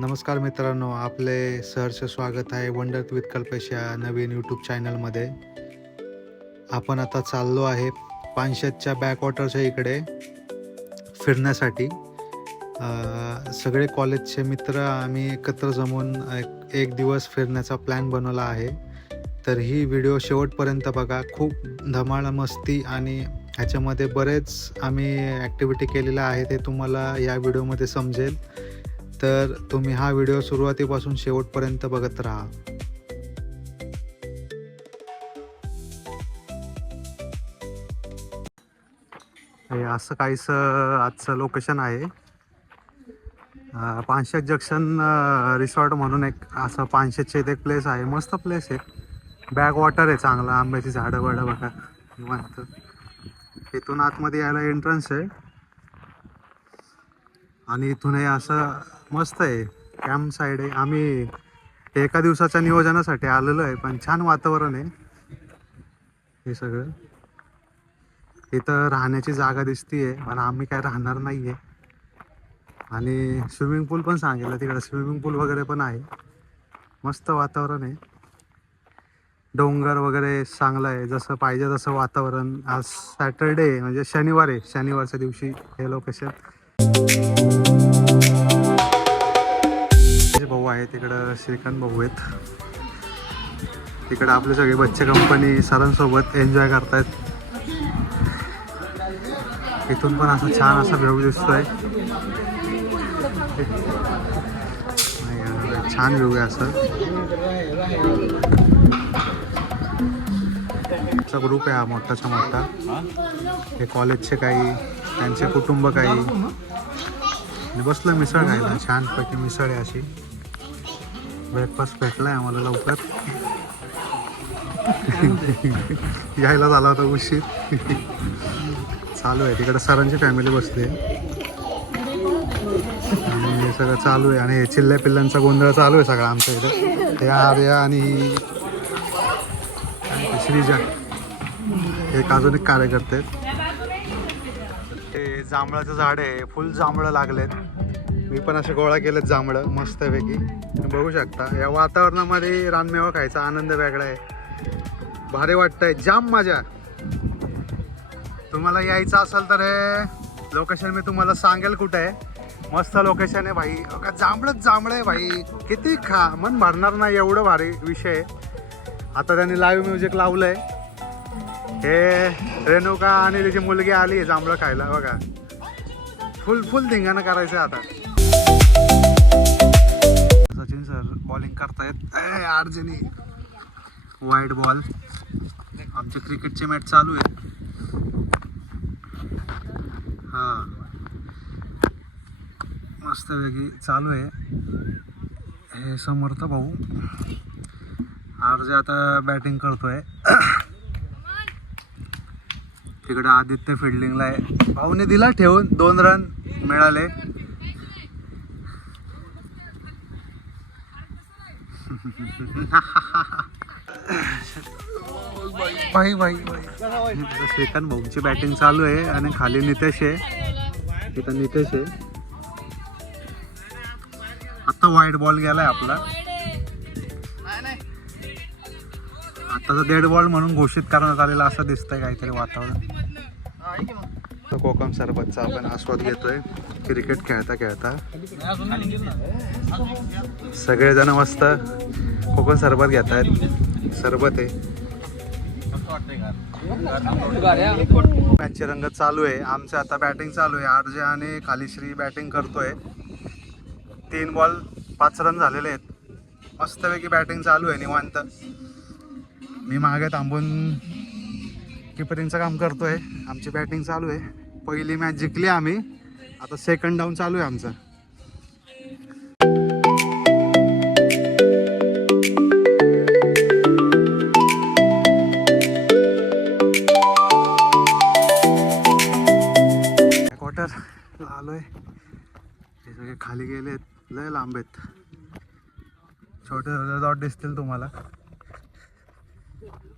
नमस्कार मित्रांनो, आपले सहर्ष स्वागत आहे वंडर विथ कल्पेश या नवीन यूट्यूब चॅनलमध्ये. आपण आता चाललो आहे पानशेतच्या बॅकवॉटरच्या इकडे फिरण्यासाठी. सगळे कॉलेजचे मित्र आम्ही एकत्र जमून एक दिवस फिरण्याचा प्लॅन बनवला आहे. तर ही व्हिडिओ शेवटपर्यंत बघा. खूप धमाल मस्ती आणि ह्याच्यामध्ये बरेच आम्ही ॲक्टिव्हिटी केलेल्या आहे, ते तुम्हाला या व्हिडिओमध्ये समजेल. तर तुम्ही हा व्हिडिओ सुरुवातीपासून शेवटपर्यंत बघत राहा. हे असं काहीसं आजचं लोकेशन आहे. पानशेत जंक्शन रिसॉर्ट म्हणून एक असं पानशेतच्या इथे एक प्लेस आहे. मस्त प्लेस आहे. बॅक वॉटर आहे चांगला, आंब्याची झाडं बडं बघा निवांत. इथून आतमध्ये यायला एंट्रन्स आहे आणि इथून हे असं मस्त आहे. कॅम्प साईड आहे. आम्ही एका दिवसाच्या नियोजनासाठी आलेलो आहे, पण छान वातावरण आहे. हे सगळं इथं राहण्याची जागा दिसतीये, पण आम्ही काय राहणार नाही आहे. आणि स्विमिंग पूल पण सांगितलं, तिकडे स्विमिंग पूल वगैरे पण आहे. मस्त वातावरण आहे. डोंगर वगैरे चांगलं आहे, जसं पाहिजे तसं वातावरण. आज सॅटरडे म्हणजे शनिवार आहे. शनिवारच्या दिवशी हे लोकेशन. भाऊ आहे तिकडं, श्रीकांत भाऊ आहेत तिकडं. आपले सगळे बच्चे कंपनी सरांसोबत एन्जॉय करतायत. इथून पण असं छान असा व्ह्यू दिसतोय. छान व्ह्यू आहे असं. ग्रुप आहे हा मोठाचा मोठा. हे कॉलेजचे काही, त्यांचे कुटुंब काही. बसलं मिसळ खायला. छानपैकी मिसळ आहे अशी. ब्रेकफास्ट भेटला आहे आम्हाला लवकर. यायला झाला होता उशीर. चालू आहे तिकडे सरांची फॅमिली बसते आणि सगळं चालू आहे. आणि चिल्ल्या पिल्ल्यांचा गोंधळ चालू आहे सगळा आमच्या इथे. हे आर्या आणि श्रीजा एक अजून एक कार्यकर्ते आहेत. ते जांभळाचं झाड आहे, फुल जांभळं लागलेत. मी पण असे गोळा केलेत जांभळं मस्तपैकी. बघू शकता या वातावरणामध्ये रानमेवा खायचा आनंद वेगळा आहे. भारी वाटतंय, जाम मजा. तुम्हाला यायचं असेल तर हे लोकेशन मी तुम्हाला सांगेल कुठं आहे. मस्त लोकेशन आहे भाई. जांभळंच जांभळं आहे भाई. किती खा, मन भरणार नाही एवढं भारी विषय आहे. आता त्यांनी लाईव्ह म्युझिक लावलंय. हे रेणुका आणि तिची मुलगी आली आहे जांभळं खायला बघा. फुल धिंगाणं करायचं आता. सचिन सर बॉलिंग करतायत. अर्जुनी वाईट बॉल. आमचे क्रिकेटचे मॅच चालू आहे. हां मस्त वेगळी चालू आहे. हे समर्थ भाऊ अर्ज आता बॅटिंग करतोय. तिकडे आदित्य फिल्डिंगला आहे. भाऊने दिला ठेवून, 2 रन मिळाले. भाई भाई श्रीकांत भाऊची बॅटिंग चालू आहे आणि खाली नितेश आहे. तिथं नितेश आहे. आता वाईट बॉल गेलाय आपला. आताचा डेड बॉल म्हणून घोषित करण्यात आलेला असं दिसतंय काहीतरी वातावरण. कोकम सरबतचा आपण आस्वाद घेतोय क्रिकेट खेळता खेळता. सगळेजण मस्त कोकम सरबत घेत आहेत. सरबत आहे. मॅचची रंगत चालू आहे. आमचं आता बॅटिंग चालू आहे. आरजे आणि खालीश्री बॅटिंग करतोय. 3 बॉल 5 रन झालेले आहेत. मस्तपैकी बॅटिंग चालू आहे निवांत. मी मागे थांबून किपरिंगचं काम करतोय. आमची बॅटिंग चालू आहे. पहिली मॅच जिंकली आम्ही. आता सेकंड डाऊन चालू आहे आमचं. क्वार्टर आलोय. हे सगळे खाली गेलेत, लय लांब आहेत. छोटे छोटे डॉट दिसतील तुम्हाला.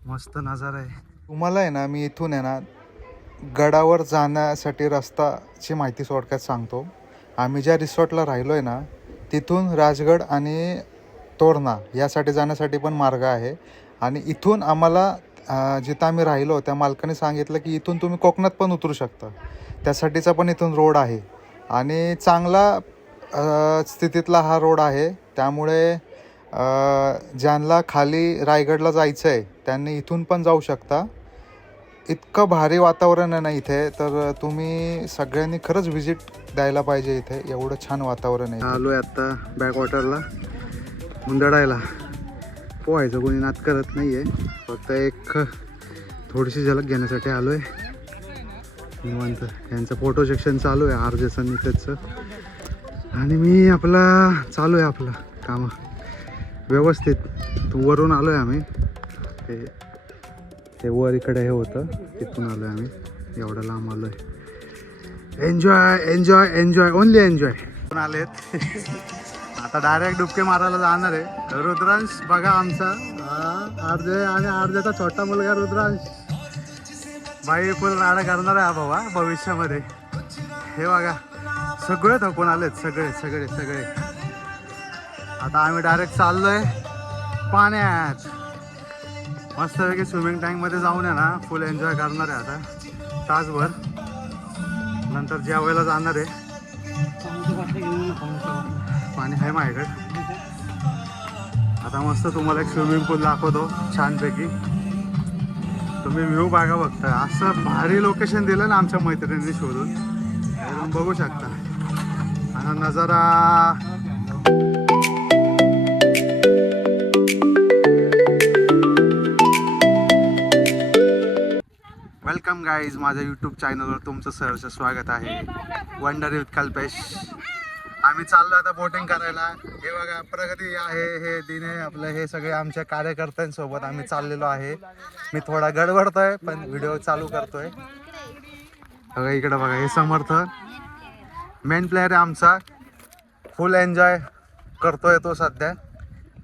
मस्त नजारा आहे. तुम्हाला आहे ना, मी इथून आहे ना गडावर जाण्यासाठी रस्ताची माहिती थोडक्यात सांगतो. आम्ही ज्या रिसॉर्टला राहिलो आहे ना, तिथून राजगड आणि तोरणा यासाठी जाण्यासाठी पण मार्ग आहे. आणि इथून आम्हाला जिथं आम्ही राहिलो त्या मालकाने सांगितलं की इथून तुम्ही कोकणात पण उतरू शकता, त्यासाठीचा पण इथून रोड आहे. आणि चांगला स्थितीतला हा रोड आहे. त्यामुळे ज्यांना खाली रायगडला जायचं आहे त्यांनी इथून पण जाऊ शकता. इतकं भारी वातावरण आहे ना इथे, तर तुम्ही सगळ्यांनी खरंच व्हिजिट द्यायला पाहिजे इथे. एवढं छान वातावरण आहे. आलो आहे आत्ता बॅकवॉटरला मुंदडायला. पोहायचं कोणी नात करत नाही आहे, फक्त एक थोडीशी झलक घेण्यासाठी आलो आहे निवांत. यांचं फोटो सेक्शन चालू आहे आरजेचं नितेशचं, आणि मी आपला चालू आहे आपलं कामं व्यवस्थित. वरून आलो आहे आम्ही, ते वर इकडे हे होतं तिथून आलो आहे आम्ही. एवढं लांब आलो आहे. Enjoy enjoy enjoy only enjoy. आलेत आता डायरेक्ट डुबके मारायला जाणार आहे. रुद्रांश बघा आमचा आरजे आणि आरजेचा छोटा मुलगा रुद्रांश बाई फुल राडा करणार आहे हा बाबा भविष्यामध्ये. हे बघा सगळे थकून आलेत, सगळे सगळे सगळे. आता आम्ही डायरेक्ट चाललोय पाण्यात. मस्तपैकी स्विमिंग टँकमध्ये जाऊन आहे ना फुल एन्जॉय करणार आहे आता तासभर. नंतर जेवायला जाणार आहे. पाणी आहे माझ्याकडे. आता मस्त तुम्हाला एक स्विमिंग पूल दाखवतो छानपैकी. तुम्ही व्ह्यू बघा फक्त. असं भारी लोकेशन दिलं ना आमच्या मैत्रिणींनी शोधून, तुम्ही बघू शकता. आणि नजारा वेलकम गाईज, माझ्या यूट्यूब चॅनलवर तुमचं सहर्ष स्वागत आहे. Wonder with Kalpesh. आम्ही चाललो आता बोटिंग करायला. हे बघा प्रगती आहे, हे दिने आपलं, हे सगळे आमच्या कार्यकर्त्यांसोबत आम्ही चाललेलो आहे. मी थोडा गडबडतोय पण व्हिडिओ चालू करतोय. बघा इकडं बघा, हे समर्थ मेन प्लेअर आहे आमचा. फुल एन्जॉय करतोय तो सध्या.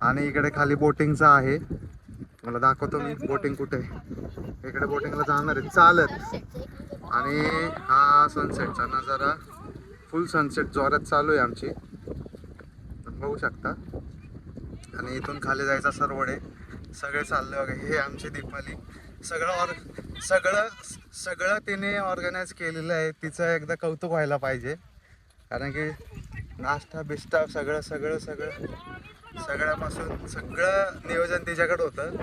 आणि इकडे खाली बोटिंगचं आहे, मला दाखवतो मी बोटिंग कुठे. इकडे बोटिंगला जाणार आहे चालत. आणि हा सनसेटचा नजारा, फुल सनसेट जोरात चालू आहे आमची, बघू शकता. आणि इथून खाली जायचा सरवड आहे. सगळे चालले बघा. हे आमची दीपाली सगळं तिने ऑर्गनाईज केलेलं आहे. तिचं एकदा कौतुक व्हायला पाहिजे, कारण की नाश्ता बिस्टा सगळ्यापासून सगळं नियोजन तिच्याकडे होतं.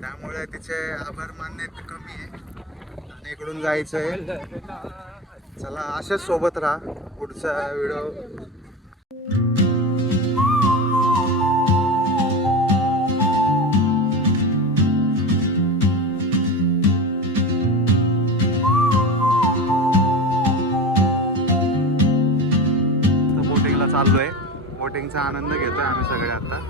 त्यामुळे तिचे आभार मानणे कमी आहे. आणि इकडून जायचं आहे. चला असेच सोबत राहा पुढचा व्हिडिओ. बोटिंगला चाललोय, बोटिंगचा आनंद घेतोय आम्ही सगळे आता.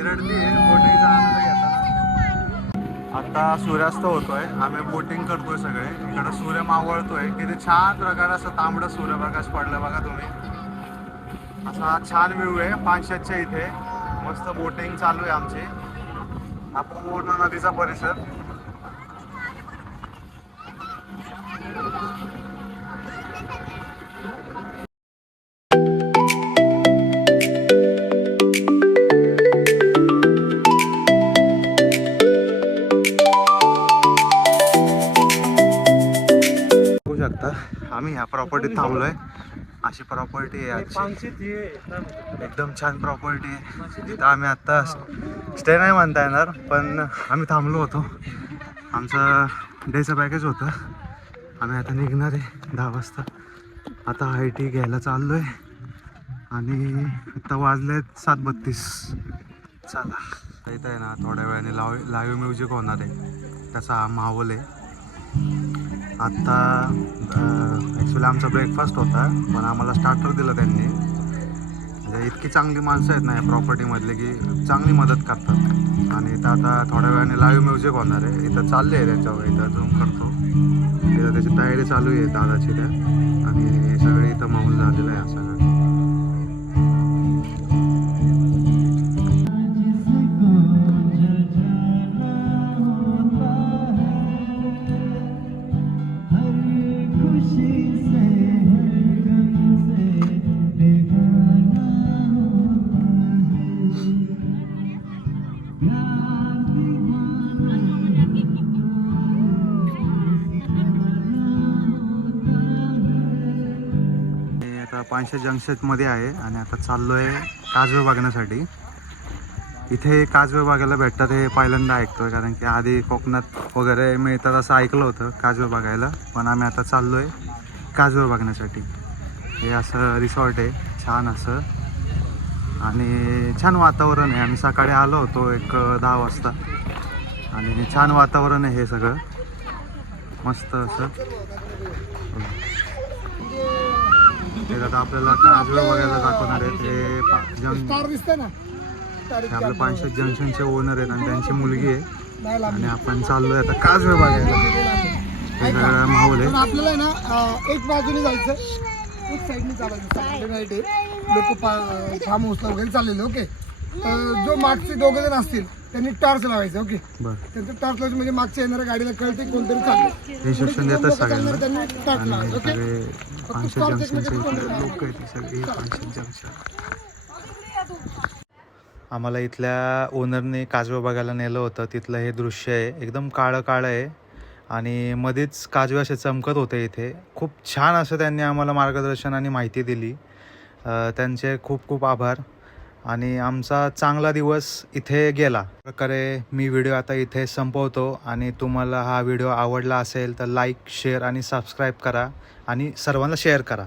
रडती आहे बोटिंगचा आनंद घेताना. आता सूर्यास्त होतोय, आम्ही बोटिंग करतोय सगळे. इकडं सूर्य मावळतोय. किती छान प्रकारे असं तांबडं सूर्यप्रकाश पडलं बघा तुम्ही. असा छान व्ह्यू आहे पानशेतच्या इथे. मस्त बोटिंग चालू आहे आमची. हा पूर्ण नदीचा परिसर. आम्ही ह्या प्रॉपर्टीत थांबलोय. अशी प्रॉपर्टी आहे आजची. एकदम छान प्रॉपर्टी आहे. तिथं आम्ही आत्ता स्टे नाही म्हणता येणार, पण आम्ही थांबलो होतो. आमचं डेचं पॅकेज होतं. आम्ही आता निघणार आहे 10 वाजता. आता IT घ्यायला चाललो आहे. आणि आता वाजले 7:32. चला इथं आहे ना थोड्या वेळाने लाईव्ह म्युझिक होणार आहे, त्याचा हा माहोल आहे. आत्ता ॲक्च्युली आमचा ब्रेकफास्ट होता, पण आम्हाला स्टार्टर दिलं त्यांनी. म्हणजे इतकी चांगली माणसं आहेत ना या प्रॉपर्टीमधले की चांगली मदत करतात. आणि इथं आता थोड्या वेळाने लाईव्ह म्युझिक होणार आहे. इथं चालले आहे त्याच्यावर, इथं झूम करतो. इथं त्याची तयारी चालू आहे दादाची त्या. आणि सगळे इथं माहोल झालेलं आहे सगळं. आता पानशेत जंक्शनमध्ये आहे आणि आता चाललो आहे काजवे बघण्यासाठी. इथे काजवे बघायला भेटतात हे पहिल्यांदा ऐकतोय, कारण की आधी कोकणात वगैरे मिळतात असं ऐकलं होतं काजवे बघायला. पण आम्ही आता चाललो आहे काजवे बघण्यासाठी. हे असं रिसॉर्ट आहे छान असं आणि छान वातावरण आहे. आम्ही सकाळी आलो होतो एक 10 वाजता आणि छान वातावरण आहे हे सगळं मस्त असं. ते आता आपल्याला काजवे बघायला दाखवणार आहेत. हे आपलं पानशेत जंक्शनचे ओनर आहेत आणि त्यांची मुलगी आहे आणि आपण चाललोय आता काजवे बघायला. हे सगळं माहोल आहे. आपल्याला ना एक बाजूने जायचं, एक साईडने चालायचं. लोक फार्म हाऊसला वगैरे चाललेले. ओके, जो मागचे दोघे जण असतील त्यांनी टॉर्च लावायचं. ओके, बरं, त्यांचं टॉर्च लावायचं म्हणजे मागच्या येणाऱ्या गाडीला कळते कोणतरी चाललं. इन्स्ट्रक्शन देतात सगळ्यांना. त्यांनी टॉर्च आणि लावायचं. ओके, सगळे पानशेत जंक्शनचे लोक आहेत सगळे. पानशेत जंक्शन आम्हाला इथल्या ओनरने काजवे बघायला नेलं होतं. तिथलं हे दृश्य आहे, एकदम काळं काळं आहे आणि मध्येच काजवे असे चमकत होते. इथे खूप छान असं त्यांनी आम्हाला मार्गदर्शन आणि माहिती दिली. त्यांचे खूप खूप आभार आणि आमचा चांगला दिवस इथे गेला. प्रकारे मी व्हिडिओ आता इथे संपवतो आणि तुम्हाला हा व्हिडिओ आवडला असेल तर लाईक, शेअर आणि सबस्क्राईब करा आणि सर्वांना शेअर करा.